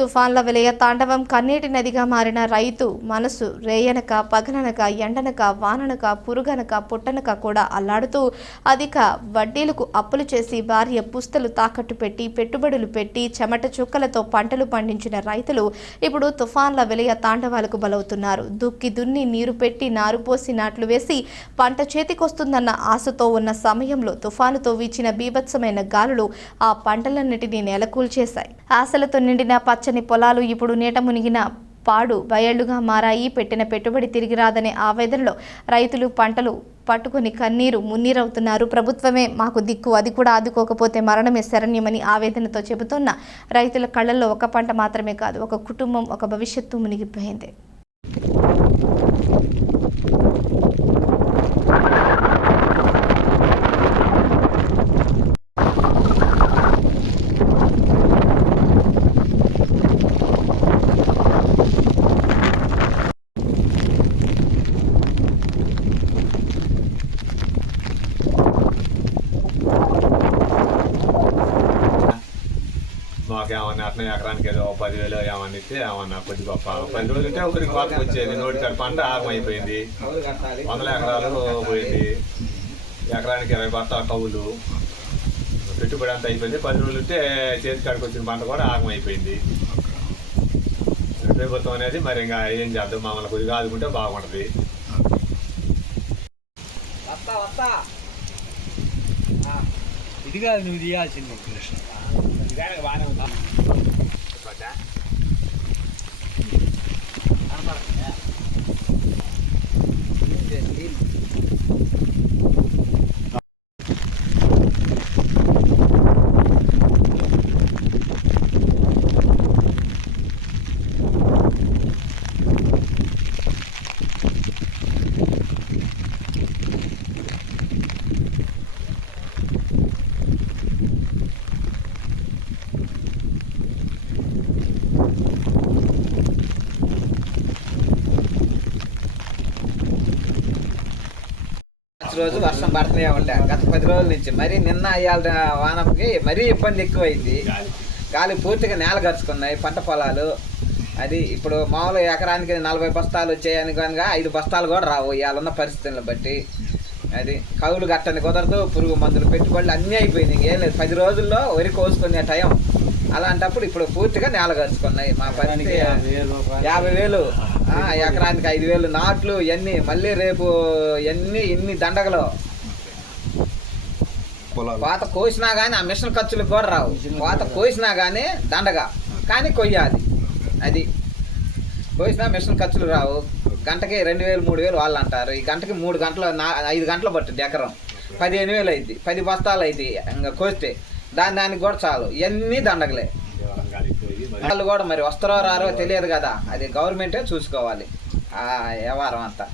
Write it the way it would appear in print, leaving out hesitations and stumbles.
తుఫాన్ల విలయ తాండవం కన్నీటి నదిగా మారిన రైతు మనసు రేయనక పగలనక ఎండనక వాననక పురుగనక పుట్టనక కూడా అల్లాడుతూ అధిక వడ్డీలకు అప్పులు చేసి భార్య పుస్తలు తాకట్టు పెట్టి పెట్టుబడులు పెట్టి చెమట చుక్కలతో పంటలు పండించిన రైతులు ఇప్పుడు తుఫాన్ల విలయ తాండవాలకు బలవుతున్నారు. దుక్కి దున్ని నీరు పెట్టి నారు పోసి నాట్లు వేసి పంట చేతికొస్తుందన్న ఆశతో ఉన్న సమయంలో తుఫానుతో వీచిన బీభత్సమైన గాలులు ఆ పంటలన్నిటినీ నేలకూల్చేశాయి. ఆశలతో నిండిన పచ్చని పొలాలు ఇప్పుడు నీట మునిగిన పాడు బయళ్లుగా మారాయి. పెట్టిన పెట్టుబడి తిరిగి రాదనే ఆవేదనలో రైతులు పంటలు పట్టుకుని కన్నీరు మున్నీరవుతున్నారు. ప్రభుత్వమే మాకు దిక్కు, అది కూడా ఆదుకోకపోతే మరణమే శరణ్యమని ఆవేదనతో చెబుతున్న రైతుల కళ్ళల్లో ఒక పంట మాత్రమే కాదు, ఒక కుటుంబం, ఒక భవిష్యత్తు మునిగిపోయింది. మాకేమన్నా అట్లా ఎకరానికి ఏదో 10,000 ఏమన్నా ఇస్తే ఏమన్నా కొద్ది గొప్ప 10 రోజులు ఉంటే ఒకరికి కోతకు వచ్చేది. నోటికాడ పంట ఆగమైపోయింది, 100 ఎకరాలు పోయింది. ఎకరానికి 20 బస్తాల కవులు, పెట్టుబడి అంతా అయిపోయింది. 10 రోజులు ఉంటే చేతికాడికి వచ్చిన పంట కూడా ఆగమైపోయింది. ప్రభుత్వం అనేది మరి ఇంకా ఏం చేద్దాం, మమ్మల్ని కొద్దిగా ఆదుకుంటే బాగుంటుంది. ఇది కాదు నువ్వు తీయాల్సింది బాగానే ఉందా. రోజు వర్షం పడుతూనే ఉంటాయి. గత 10 రోజుల నుంచి మరీ నిన్న అయ్యాల వానకి మరీ ఇబ్బంది ఎక్కువైంది. గాలి పూర్తిగా నేల గరుచుకున్నాయి పంట పొలాలు. అది ఇప్పుడు మామూలు ఎకరానికి 40 బస్తాలు వచ్చాయని కనుక 5 బస్తాలు కూడా రావు ఇవాళ ఉన్న పరిస్థితులను బట్టి. అది కవులు గట్టని కుదరదు, పురుగు మందులు పెట్టుబడులు అన్నీ అయిపోయినాయి. ఏం లేదు, 10 రోజుల్లో వరి కోసుకునే టైం. అలాంటప్పుడు ఇప్పుడు పూర్తిగా నేల గరుచుకున్నాయి. మా పరిస్థితి 50,000, ఎకరానికి 5,000 నాట్లు, ఇవన్నీ మళ్ళీ రేపు ఇన్ని దండగలు కోత కోసినా కానీ ఆ మిషన్ ఖర్చులకు కూడా రావు. కోత కోసినా కానీ దండగా కానీ కొయ్యాలి. అది కోసినా మిషన్ ఖర్చులు రావు. గంటకి 2,000 3,000 వాళ్ళు అంటారు. ఈ గంటకి 3 గంటలు 5 గంటలు పట్టుద్ది ఎకరం, 15,000 అయింది. 10 బస్తాలు అయితే ఇంకా కోస్తే దానికి కూడా చాలు. ఇవన్నీ దండగలే. వాళ్ళు కూడా మరి వస్తారో రారో తెలియదు కదా, అది గవర్నమెంటే చూసుకోవాలి ఆ వ్యవహారం అంతా.